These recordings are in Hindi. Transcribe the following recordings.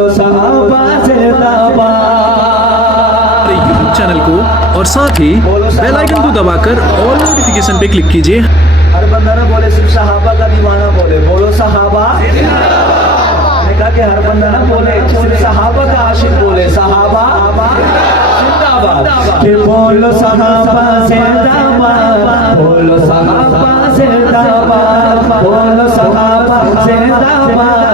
बोलो सहाबा जिंदाबाद। यूट्यूब चैनल को और साथ ही बेल आइकन को दबाकर ऑल नोटिफिकेशन पे क्लिक कीजिए। हर बंदा ना बोले सिर्फ सहाबा का दीवाना बोले, बोलो सहाबा जिंदाबाद। कहा कि हर बंदा ना बोले सिर्फ सहाबा का आशिक बोले, सहाबा जिंदाबाद। कि बोलो सहाबा जिंदाबाद, बोलो सहाबा जिंदाबाद, बोलो सहाबा जिंदाबाद,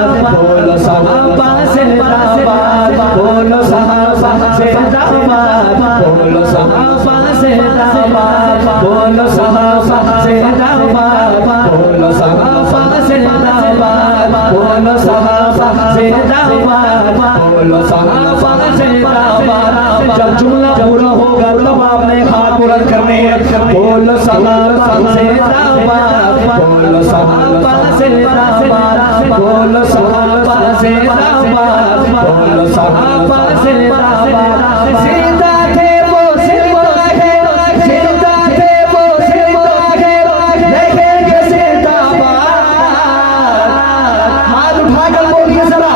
बोलो सहाबा जिंदाबाद, बोलो सहाबा जिंदाबाद, बोलो सहाबा जिंदाबाद, बोलो सहाबा जिंदाबाद, बोलो सहाबा जिंदाबाद, बोलो सहाबा जिंदाबाद, बोलो सहाबा जिंदाबाद। जब जुमला पूरा होगा तब आपने हाथ बुलंद करने हैं। बोलो सहाबा जिंदाबाद, बोलो सहाबा जिंदाबाद, बोलो सहाबा जिंदाबाद, बोलो सहाबा जिंदाबाद। जिंदा थे वो जिंदा है, जिंदा थे वो जिंदा है, देखेंगे जिंदाबाद। हाथ उठाकर बोलिए जरा,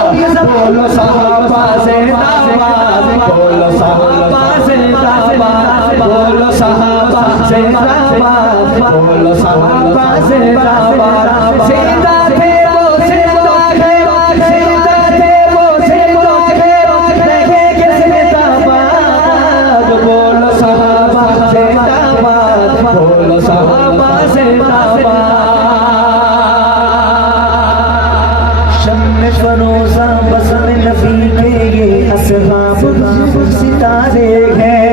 बोलो सहाबा जिंदाबाद, बोलो सहाबा जिंदाबाद, बोलो सहाबा जिंदाबाद, बोलो सहाबा जिंदाबाद। जिंदा थे वो जिंदा है, जिंदा थे वो जिंदा है, देखेंगे जिंदाबाद। बोलो सहाबा जिंदाबाद, बोलो सहाबा जिंदाबाद। शम्मे फरोज़ा बज़म नबी के ये असहाब सितारे हैं।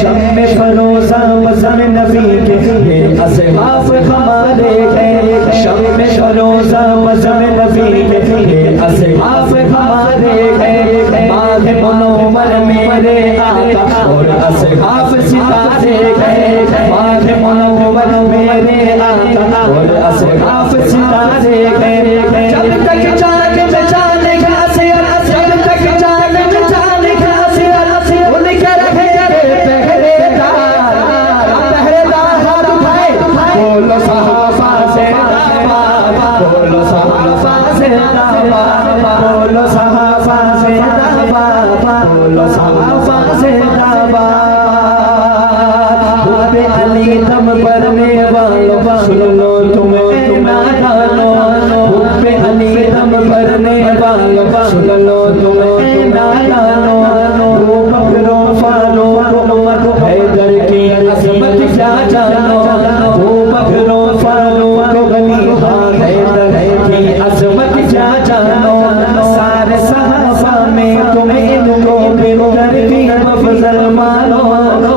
शम्मे फरोज़ा बज़म नबी के ये असहाब हमारे हैं। शम्मे फरोज़ा बज़म नबी के ये असहाब हमारे हैं। माह मुनव्वर मेरे आका और असहाब सितारे हैं। माह मुनव्वर मेरे आका और असहाब सितारे हैं। जब तक जान में जान घासिया, जब तक जान में जान घासिया, उनके रखे पहरेदार, पहरेदार हाथ उठाए, बोलो सहाबा जिंदाबाद, बोलो सहाबा जिंदाबाद, बोलो सहाबा जिंदाबाद, बोलो सहाबा जिंदाबाद। हुब्बे अली दम भरने वालों सुन लो तुम्हें ना जानो, हुब्बे अली दम भरने वालों सुन लो तुम्हें ना जानो। वो बकरो फारूक उमर हैदर की अजमत क्या जानो, वो बकरो फारूक गनी हैदर की अजमत क्या जानो। सारे सहाबा में तुम्हें इनको बेहतर भी अफजल मानो,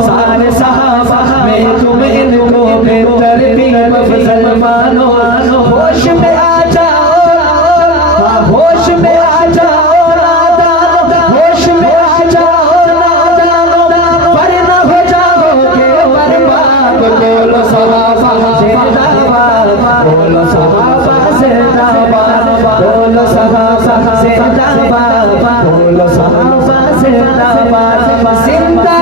सारे सहाबा में तुम्हें इनको बेहतर भी अफजल मानो। होश में आ जाओ, होश में आ जाओ नादानो, होश में आ जाओ नादानो, वरना हो जाओगे बर्बाद। बोलो सहाबा जिंदाबाद, बोलो सहाबा जिंदाबाद, बोलो सहाबा जिंदाबाद, बोलो सहाबा जिंदाबाद। जिंदा